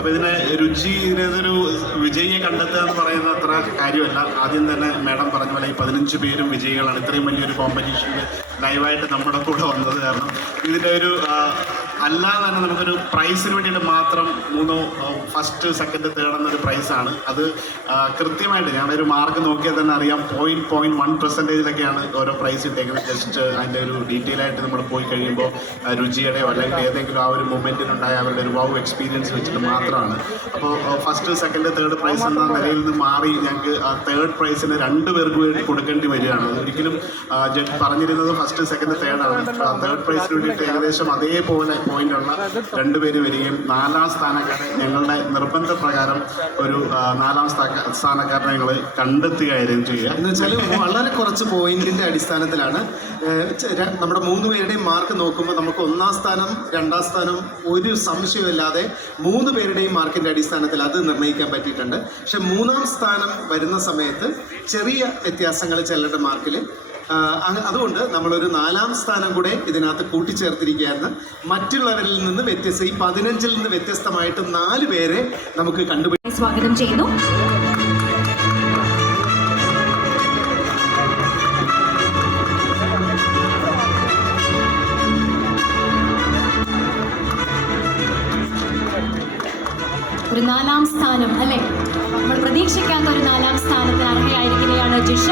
അപ്പോൾ ഇതിനെ രുചി ഇതിനൊരു വിജയിയെ കണ്ടെത്തുക എന്ന് പറയുന്ന അത്ര കാര്യമല്ല. ആദ്യം തന്നെ മാഡം പറഞ്ഞ പോലെ ഈ 15 പേരും വിജയികളാണ്. ഇത്രയും വലിയൊരു കോമ്പറ്റീഷനിൽ ലൈവായിട്ട് നമ്മുടെ കൂടെ വന്നത് കാരണം ഇതിൻ്റെ ഒരു അല്ലാതെ തന്നെ നമുക്കൊരു പ്രൈസിന് വേണ്ടിയിട്ട് മാത്രം 3 ഫസ്റ്റ് സെക്കൻഡ് തേർഡ് എന്നൊരു പ്രൈസാണ്. അത് കൃത്യമായിട്ട് ഞങ്ങളുടെ ഒരു മാർക്ക് നോക്കിയാൽ തന്നെ അറിയാം 0.1%-ലൊക്കെയാണ് ഓരോ പ്രൈസ് ഇട്ടേക്കുന്നത്. ജസ്റ്റ് അതിൻ്റെ ഒരു ഡീറ്റെയിൽ ആയിട്ട് നമ്മൾ പോയി കഴിയുമ്പോൾ രുചിയുടെയോ അല്ലെങ്കിൽ ഏതെങ്കിലും ആ ഒരു മൊമെൻറ്റിനുണ്ടായ അവരുടെ ഒരു വൗ എക്സ്പീരിയൻസ് വെച്ചിട്ട് മാത്രമാണ്. അപ്പോൾ ഫസ്റ്റ് സെക്കൻഡ് തേർഡ് പ്രൈസ് എന്ന നിലയിൽ നിന്ന് മാറി ഞങ്ങൾക്ക് ആ തേർഡ് പ്രൈസിന് 2 പേർക്ക് വേണ്ടി കൊടുക്കേണ്ടി വരികയാണ്. ഒരിക്കലും ജഡ്ജ് പറഞ്ഞിരുന്നത് ഫസ്റ്റ് സെക്കൻഡ് തേർഡാണ്. തേർഡ് പ്രൈസിന് വേണ്ടിയിട്ട് ഏകദേശം അതേപോലെ പോയിന്റുള്ള 2 പേര് വരികയും 4ാം സ്ഥാനക്കാരെ ഞങ്ങളുടെ നിർബന്ധ പ്രകാരം ഒരു 4ാം സ്ഥാനക്കാരനെ ഞങ്ങൾ കണ്ടെത്തുകയായിരുന്നു ചെയ്യുക. എന്ന് വെച്ചാൽ വളരെ കുറച്ച് പോയിന്റിന്റെ അടിസ്ഥാനത്തിലാണ് നമ്മുടെ 3 പേരുടെയും മാർക്ക് നോക്കുമ്പോൾ നമുക്ക് 1ാം സ്ഥാനം 2ാം സ്ഥാനം ഒരു സംശയമില്ലാതെ 3 പേരുടെയും മാർക്കിന്റെ അടിസ്ഥാനത്തിൽ അത് നിർണ്ണയിക്കാൻ പറ്റിയിട്ടുണ്ട്. പക്ഷെ 3ാം സ്ഥാനം വരുന്ന സമയത്ത് ചെറിയ വ്യത്യാസങ്ങൾ ചിലരുടെ മാർക്കിൽ. അതുകൊണ്ട് നമ്മളൊരു 4ാം സ്ഥാനം കൂടെ ഇതിനകത്ത് കൂട്ടിച്ചേർത്തിരിക്കുകയാണ്. മറ്റുള്ളവരിൽ നിന്ന് വ്യത്യസ്ത ഈ 15-ൽ നിന്ന് വ്യത്യസ്തമായിട്ട് 4 പേരെ നമുക്ക് കണ്ടുപിടിക്കാൻ സ്വാഗതം ചെയ്യുന്നു. ഒരു 4ാം സ്ഥാനം അല്ലേ, നമ്മൾ പ്രതീക്ഷിക്കാത്ത ഒരു 4ാം സ്ഥാനത്തിന് അർഹയായിരിക്കുകയാണ് ജിഷ.